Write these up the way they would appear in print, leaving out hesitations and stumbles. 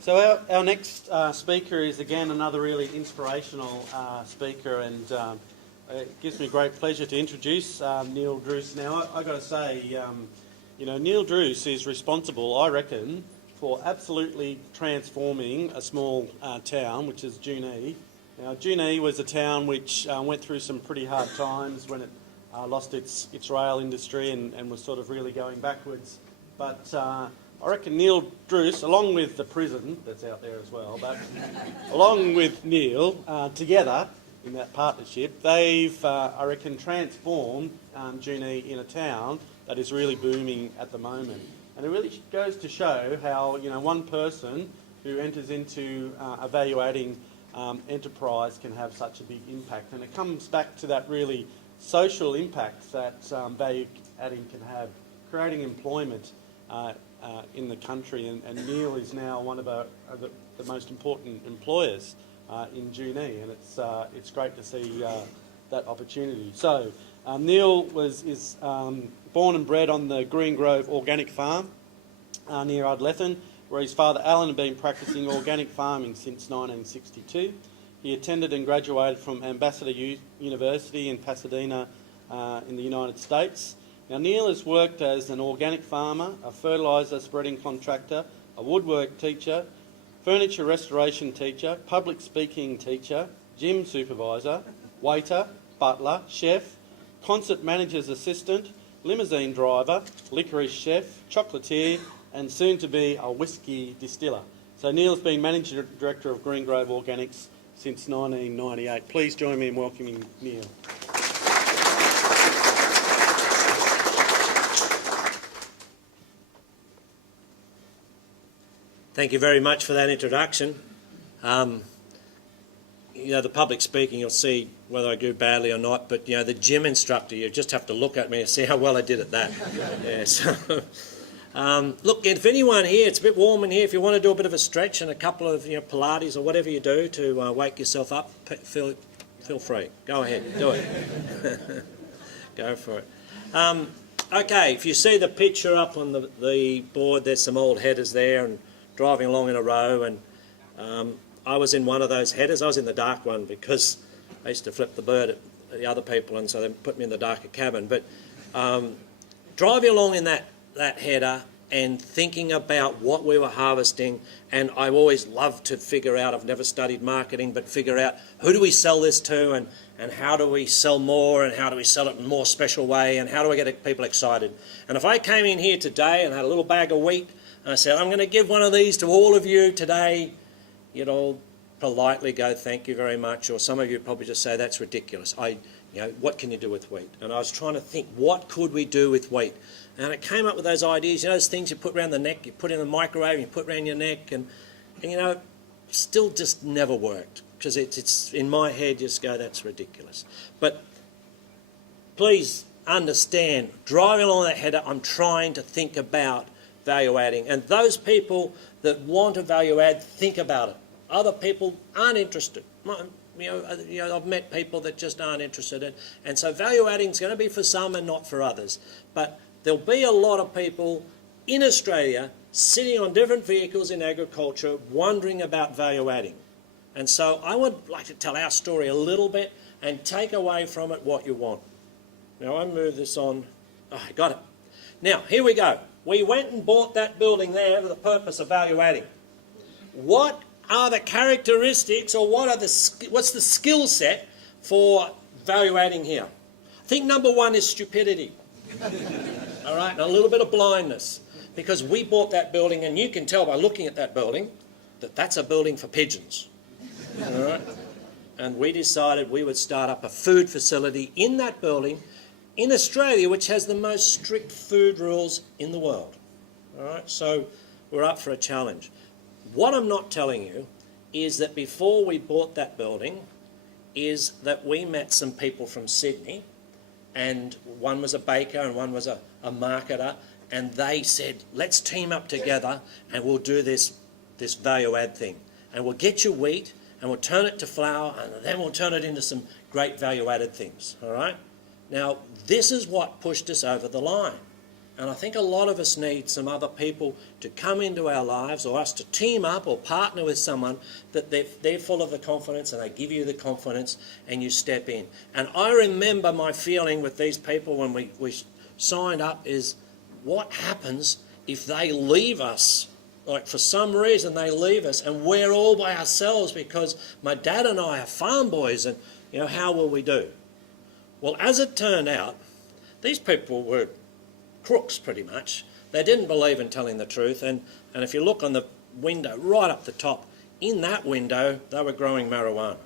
So our next speaker is again another really inspirational speaker, and it gives me great pleasure to introduce Neil Druce. Now I've got to say, Neil Druce is responsible, I reckon, for absolutely transforming a small town, which is Druce. Now Druce was a town which went through some pretty hard times when it lost its rail industry and was sort of really going backwards. But I reckon Neil Druce, along with the prison that's out there as well, but along with Neil, together in that partnership, they've, I reckon, transformed Druce in a town that is really booming at the moment. And it really goes to show how, one person who enters into a value-adding enterprise can have such a big impact. And it comes back to that really social impact that value-adding can have, creating employment in the country, and Neil is now one of the most important employers in Druce, and it's great to see that opportunity. So Neil is born and bred on the Green Grove Organic Farm near Ardlethan, where his father Alan had been practising organic farming since 1962. He attended and graduated from Ambassador University in Pasadena in the United States. Now, Neil has worked as an organic farmer, a fertiliser spreading contractor, a woodwork teacher, furniture restoration teacher, public speaking teacher, gym supervisor, waiter, butler, chef, concert manager's assistant, limousine driver, licorice chef, chocolatier, and soon to be a whiskey distiller. So Neil's been Managing Director of Green Grove Organics since 1998. Please join me in welcoming Neil. Thank you very much for that introduction. The public speaking, you'll see whether I do badly or not, but the gym instructor, you just have to look at me and see how well I did at that. Yeah, so, look, if anyone here, it's a bit warm in here, if you want to do a bit of a stretch and a couple of Pilates or whatever you do to wake yourself up, feel free. Go ahead, do it. Go for it. Okay, if you see the picture up on the board, there's some old headers there and driving along in a row, and I was in one of those headers. I was in the dark one because I used to flip the bird at the other people, and so they put me in the darker cabin. But driving along in that header and thinking about what we were harvesting, and I always loved to figure out, I've never studied marketing, but figure out who do we sell this to, and how do we sell more, and how do we sell it in a more special way, and how do I get people excited. And if I came in here today and had a little bag of wheat, and I said, I'm going to give one of these to all of you today, you'd all politely go, thank you very much, or some of you would probably just say, that's ridiculous. What can you do with wheat? And I was trying to think, what could we do with wheat? And it came up with those ideas, those things you put around the neck, you put in the microwave, you put around your neck, and still just never worked, because it's in my head, just go, that's ridiculous. But please understand, driving along that header, I'm trying to think about value adding, and those people that want to value add, think about it. Other people aren't interested. I've met people that just aren't interested, and so value adding is going to be for some and not for others. But there'll be a lot of people in Australia sitting on different vehicles in agriculture wondering about value adding, and so I would like to tell our story a little bit and take away from it what you want. Now I move this on. Oh, I got it. Now here we go. We went and bought that building there for the purpose of value adding. What are the characteristics, or what's the skill set for value adding here? I think number one is stupidity. All right, and a little bit of blindness, because we bought that building, and you can tell by looking at that building that that's a building for pigeons. All right, and we decided we would start up a food facility in that building in Australia, which has the most strict food rules in the world. All right, so we're up for a challenge. What I'm not telling you is that before we bought that building is that we met some people from Sydney, and one was a baker and one was a marketer, and they said, let's team up together and we'll do this value add thing. And we'll get your wheat and we'll turn it to flour, and then we'll turn it into some great value added things, all right? Now, this is what pushed us over the line. And I think a lot of us need some other people to come into our lives, or us to team up or partner with someone that they're full of the confidence and they give you the confidence and you step in. And I remember my feeling with these people when we signed up is, what happens if they leave us? Like, for some reason they leave us and we're all by ourselves because my dad and I are farm boys, and how will we do? Well, as it turned out, these people were crooks pretty much. They didn't believe in telling the truth, and if you look on the window right up the top, in that window they were growing marijuana.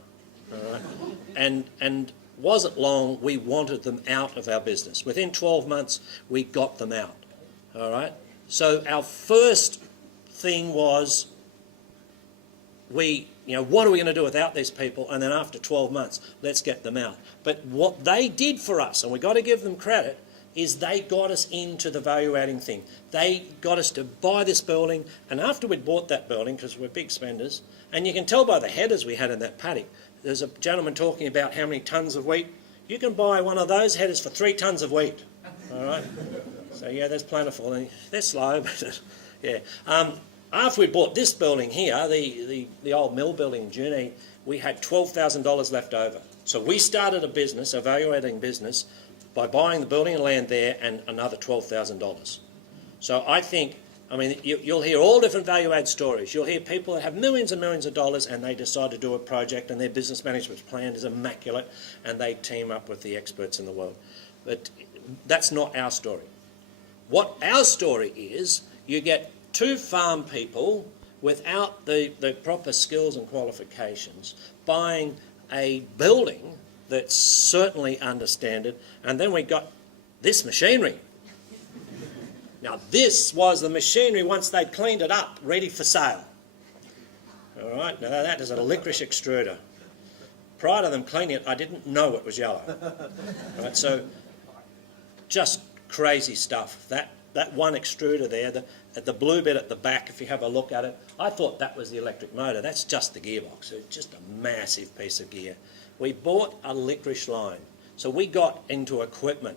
All right? And wasn't long we wanted them out of our business. Within 12 months we got them out. All right? So our first thing was, what are we going to do without these people? And then after 12 months, let's get them out. But what they did for us, and we've got to give them credit, is they got us into the value-adding thing. They got us to buy this building, and after we'd bought that building, because we're big spenders, and you can tell by the headers we had in that paddock, there's a gentleman talking about how many tonnes of wheat. You can buy one of those headers for 3 tonnes of wheat. All right? So, yeah, that's plentiful. And they're slow, but, yeah. After we bought this building here, the old mill building in Druce, we had $12,000 left over. So we started a business, a value-adding business, by buying the building and land there and another $12,000. So I think, you'll hear all different value-add stories. You'll hear people that have millions and millions of dollars and they decide to do a project and their business management plan is immaculate and they team up with the experts in the world. But that's not our story. What our story is, you get 2 farm people without the proper skills and qualifications buying a building that's certainly understanded, and then we got this machinery. Now this was the machinery once they'd cleaned it up, ready for sale. All right, now that is a licorice extruder. Prior to them cleaning it, I didn't know it was yellow. Right, so just crazy stuff. That one extruder there, the blue bit at the back, if you have a look at it, I thought that was the electric motor. That's just the gearbox. It's just a massive piece of gear. We bought a licorice line. So we got into equipment,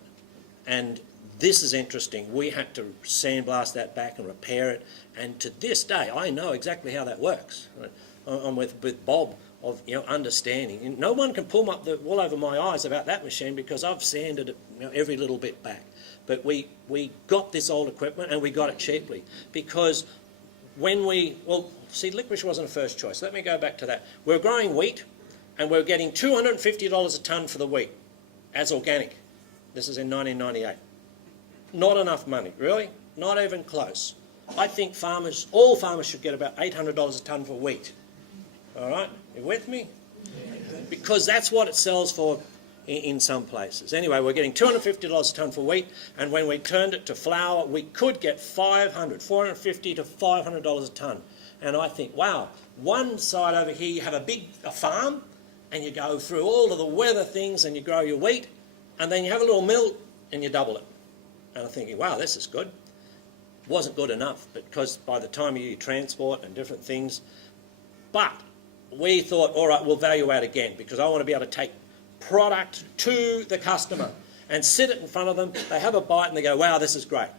and this is interesting. We had to sandblast that back and repair it, and to this day I know exactly how that works. Right? I'm with Bob of understanding. And no one can pull up the wool over my eyes about that machine because I've sanded it every little bit back. But we got this old equipment and we got it cheaply because licorice wasn't a first choice. Let me go back to that. We're growing wheat and we're getting $250 a tonne for the wheat as organic. This is in 1998. Not enough money, really? Not even close. I think all farmers should get about $800 a tonne for wheat. All right? You with me? Because that's what it sells for in some places. Anyway, we're getting $250 a tonne for wheat, and when we turned it to flour, we could get $450 to $500 a tonne. And I think, wow, one side over here you have a farm, and you go through all of the weather things and you grow your wheat, and then you have a little mill and you double it. And I'm thinking, wow, this is good. Wasn't good enough, because by the time you transport and different things, but we thought, all right, we'll value add again, because I want to be able to take product to the customer and sit it in front of them. They have a bite and they go, wow, this is great.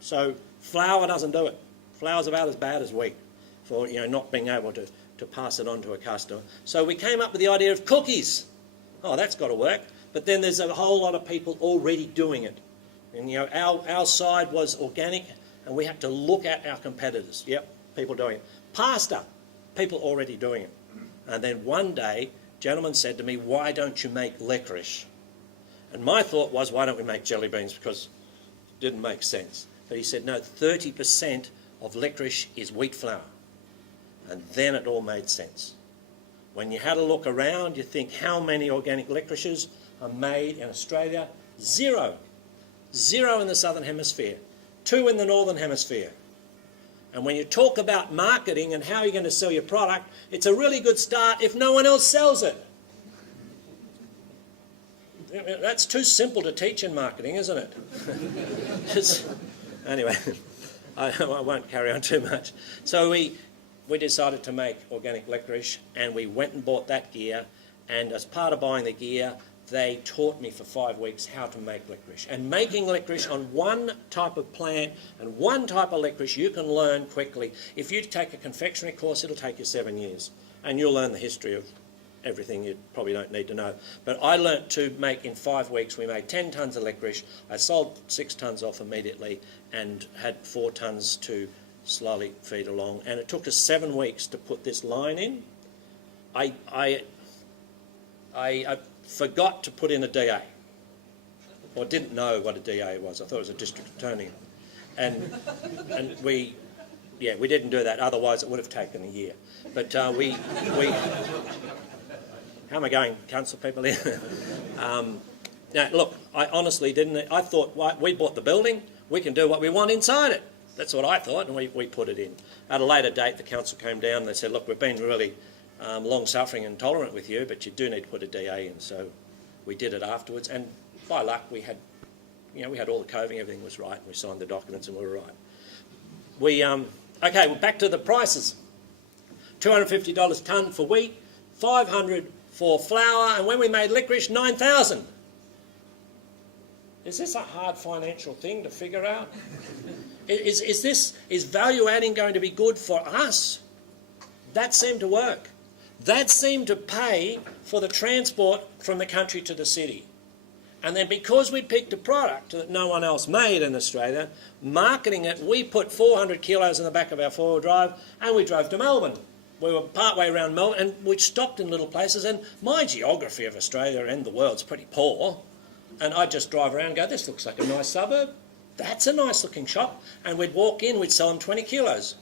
So flour doesn't do it. Flour's about as bad as wheat for not being able to pass it on to a customer. So we came up with the idea of cookies. Oh, that's got to work. But then there's a whole lot of people already doing it. And our side was organic, and we had to look at our competitors. Yep, people doing it. Pasta, people already doing it. And then one day, a gentleman said to me, why don't you make licorice? And my thought was, why don't we make jelly beans? Because it didn't make sense. But he said, no, 30% of licorice is wheat flour. And then it all made sense. When you had a look around, you think, how many organic licorices are made in Australia? 0. 0 in the Southern Hemisphere. 2 in the Northern Hemisphere. And when you talk about marketing and how you're going to sell your product, it's a really good start if no one else sells it. That's too simple to teach in marketing, isn't it? Anyway, I won't carry on too much. So we decided to make organic licorice, and we went and bought that gear, and as part of buying the gear, they taught me for 5 weeks how to make licorice. And making licorice on one type of plant and one type of licorice you can learn quickly. If you take a confectionery course, it'll take you 7 years. And you'll learn the history of everything you probably don't need to know. But I learnt to make, in 5 weeks, we made 10 tonnes of licorice. I sold 6 tonnes off immediately and had 4 tonnes to slowly feed along. And it took us 7 weeks to put this line in. I forgot to put in a DA, or didn't know what a DA was. I thought it was a district attorney, and we didn't do that. Otherwise, it would have taken a year. But we how am I going, council people here? Now, look, I honestly didn't. I thought, well, we bought the building, we can do what we want inside it. That's what I thought, and we put it in. At a later date, the council came down and they said, look, we've been really long-suffering and tolerant with you, but you do need to put a DA in. So we did it afterwards, and by luck we had all the coving, everything was right, and we signed the documents and we were right. Okay, well, back to the prices. $250 a tonne for wheat, $500 for flour, and when we made licorice, $9,000. Is this a hard financial thing to figure out? Is value adding going to be good for us? That seemed to work. That seemed to pay for the transport from the country to the city. And then because we picked a product that no one else made in Australia, marketing it, we put 400 kilos in the back of our four-wheel drive and we drove to Melbourne. We were partway around Melbourne and we stopped in little places, and my geography of Australia and the world's pretty poor. And I'd just drive around and go, this looks like a nice suburb. That's a nice looking shop. And we'd walk in, we'd sell them 20 kilos.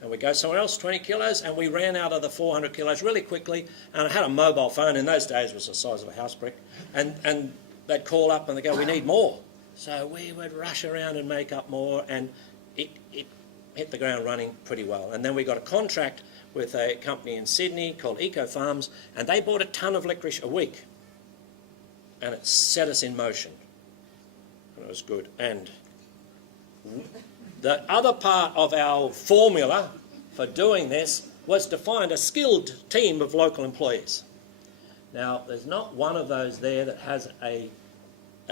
And we'd go somewhere else, 20 kilos, and we ran out of the 400 kilos really quickly. And I had a mobile phone. In those days, it was the size of a house brick. And they'd call up and they'd go, we need more. So we would rush around and make up more, and it hit the ground running pretty well. And then we got a contract with a company in Sydney called Eco Farms, and they bought a tonne of licorice a week. And it set us in motion. And it was good. And the other part of our formula for doing this was to find a skilled team of local employees. Now, there's not one of those there that has a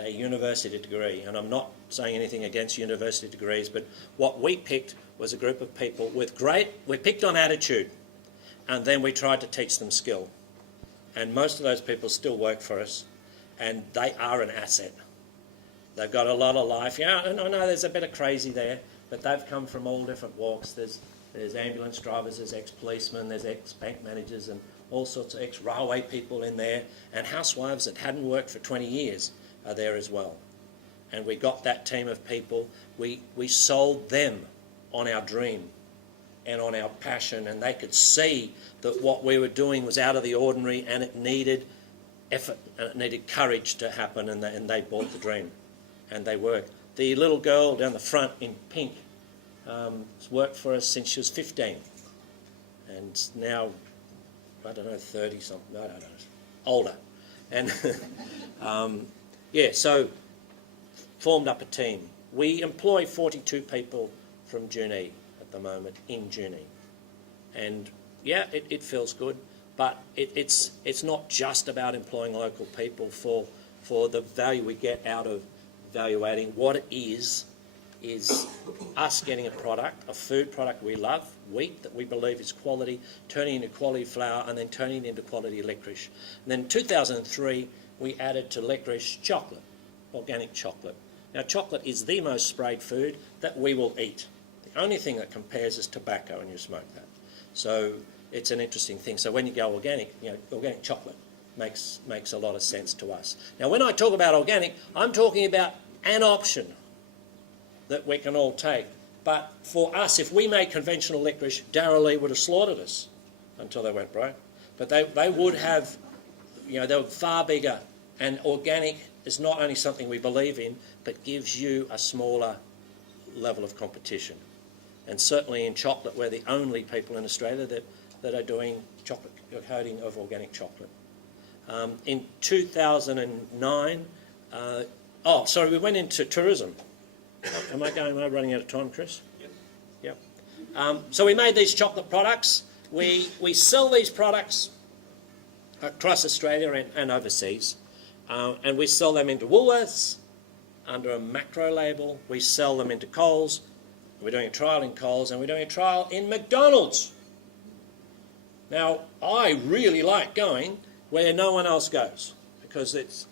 university degree, and I'm not saying anything against university degrees, but what we picked was a group of people with we picked on attitude, and then we tried to teach them skill. And most of those people still work for us, and they are an asset. They've got a lot of life. Yeah, and I know there's a bit of crazy there, but they've come from all different walks. There's ambulance drivers, there's ex-policemen, there's ex-bank managers, and all sorts of ex-railway people in there, and housewives that hadn't worked for 20 years are there as well. And we got that team of people. We sold them on our dream and on our passion, and they could see that what we were doing was out of the ordinary, and it needed effort and it needed courage to happen, and they bought the dream, and they worked. The little girl down the front in pink has worked for us since she was 15, and now, I don't know, 30 something, I don't know, older. And yeah, so formed up a team. We employ 42 people from Junee at the moment, in Junee. And yeah, it feels good, but it's not just about employing local people for the value we get out of value adding. What it is us getting a product, a food product we love, wheat that we believe is quality, turning into quality flour, and then turning it into quality licorice. And then in 2003, we added to licorice chocolate, organic chocolate. Now, chocolate is the most sprayed food that we will eat. The only thing that compares is tobacco, and you smoke that. So it's an interesting thing. So when you go organic, organic chocolate makes a lot of sense to us. Now, when I talk about organic, I'm talking about an option that we can all take. But for us, if we made conventional licorice, Darrell Lee would have slaughtered us until they went broke. But they would have, they were far bigger. And organic is not only something we believe in, but gives you a smaller level of competition. And certainly in chocolate, we're the only people in Australia that are doing chocolate coating of organic chocolate. In 2009, we went into tourism. Am I running out of time, Chris? Yep. So we made these chocolate products. We sell these products across Australia and overseas. And we sell them into Woolworths under a macro label. We sell them into Coles. We're doing a trial in Coles, and we're doing a trial in McDonald's. Now, I really like going where no one else goes, because it's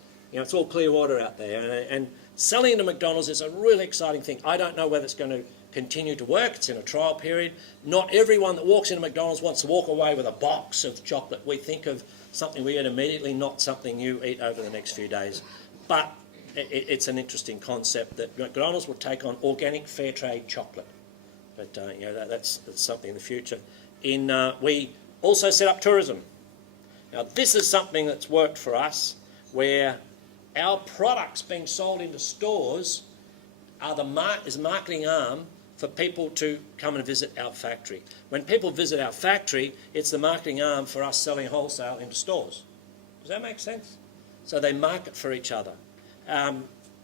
all clear water out there. And selling into McDonald's is a really exciting thing. I don't know whether it's going to continue to work. It's in a trial period. Not everyone that walks into McDonald's wants to walk away with a box of chocolate. We think of something we eat immediately, not something you eat over the next few days. But it's an interesting concept that McDonald's will take on organic fair trade chocolate. But that's something in the future. We also set up tourism. Now this is something that's worked for us, where our products being sold into stores are is a marketing arm for people to come and visit our factory. When people visit our factory, it's the marketing arm for us selling wholesale into stores. Does that make sense? So they market for each other.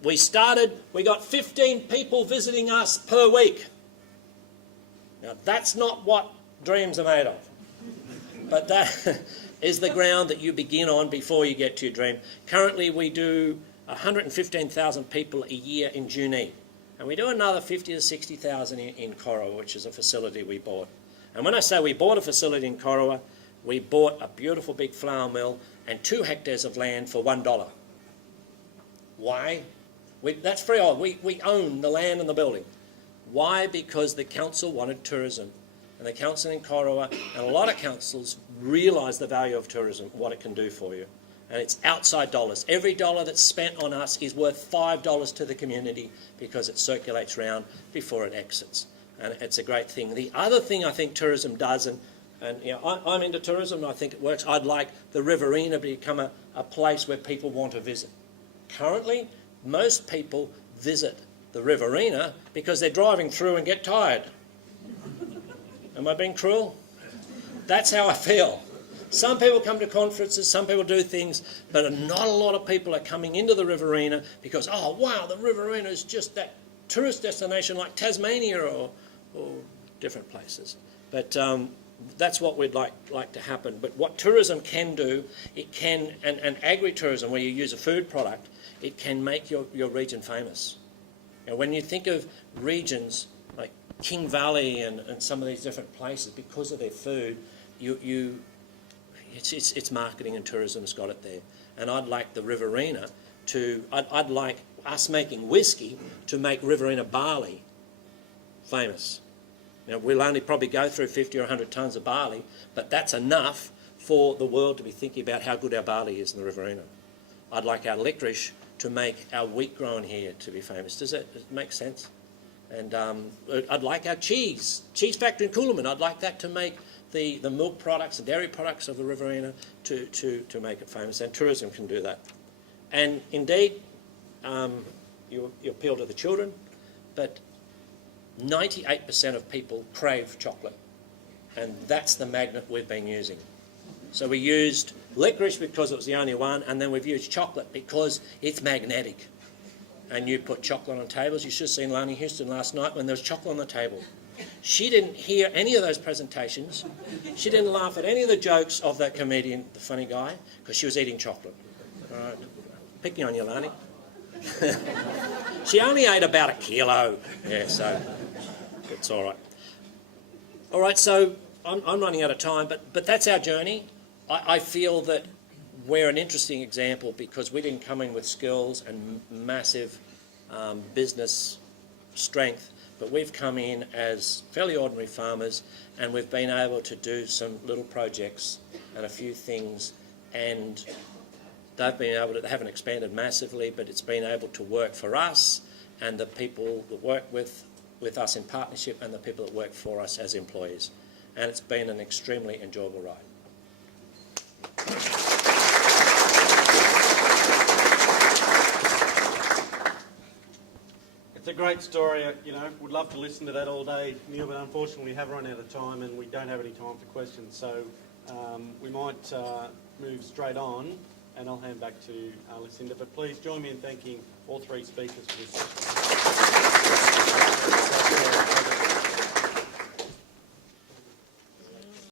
We got 15 people visiting us per week. Now that's not what dreams are made of. But that is the ground that you begin on before you get to your dream. Currently we do 115,000 people a year in Junee. And we do another 50 to 60,000 in Corowa, which is a facility we bought. And when I say we bought a facility in Corowa, we bought a beautiful big flour mill and 2 hectares of land for $1. Why? That's very odd. We own the land and the building. Why? Because the council wanted tourism. And the council in Corowa and a lot of councils realise the value of tourism, what it can do for you. And it's outside dollars. Every dollar that's spent on us is worth $5 to the community because it circulates around before it exits. And it's a great thing. The other thing I think tourism does, and I'm into tourism and I think it works, I'd like the Riverina to become a place where people want to visit. Currently, most people visit the Riverina because they're driving through and get tired. Am I being cruel? That's how I feel. Some people come to conferences, some people do things, but not a lot of people are coming into the Riverina because, oh wow, the Riverina is just that tourist destination like Tasmania or different places. But that's what we'd like to happen. But what tourism can do, it can, and agri-tourism, where you use a food product, it can make your region famous. Now, when you think of regions like King Valley and some of these different places, because of their food, it's marketing and tourism has got it there. And I'd like the Riverina I'd like us making whiskey to make Riverina barley famous. Now, we'll only probably go through 50 or 100 tonnes of barley, but that's enough for the world to be thinking about how good our barley is in the Riverina. I'd like our licorice to make our wheat grown here to be famous. Does it make sense? And I'd like our cheese factory in Coolman, I'd like that to make the milk products, the dairy products of the Riverina to make it famous, and tourism can do that. And indeed, you appeal to the children, but 98% of people crave chocolate, and that's the magnet we've been using. So we used licorice because it was the only one, and then we've used chocolate because it's magnetic. And you put chocolate on tables. You should have seen Lani Houston last night when there was chocolate on the table. She didn't hear any of those presentations. She didn't laugh at any of the jokes of that comedian, the funny guy, because she was eating chocolate. All right. Picking on you, Lani. She only ate about 1 kilo. Yeah, so it's all right. All right, so I'm running out of time, but that's our journey. I feel that we're an interesting example because we didn't come in with skills and massive business strength, but we've come in as fairly ordinary farmers, and we've been able to do some little projects and a few things, and they haven't expanded massively, but it's been able to work for us and the people that work with us in partnership and the people that work for us as employees. And it's been an extremely enjoyable ride. It's a great story. Would love to listen to that all day, Neil, but unfortunately we have run out of time and we don't have any time for questions. So we might move straight on, and I'll hand back to Lucinda. But please join me in thanking all 3 speakers for this session.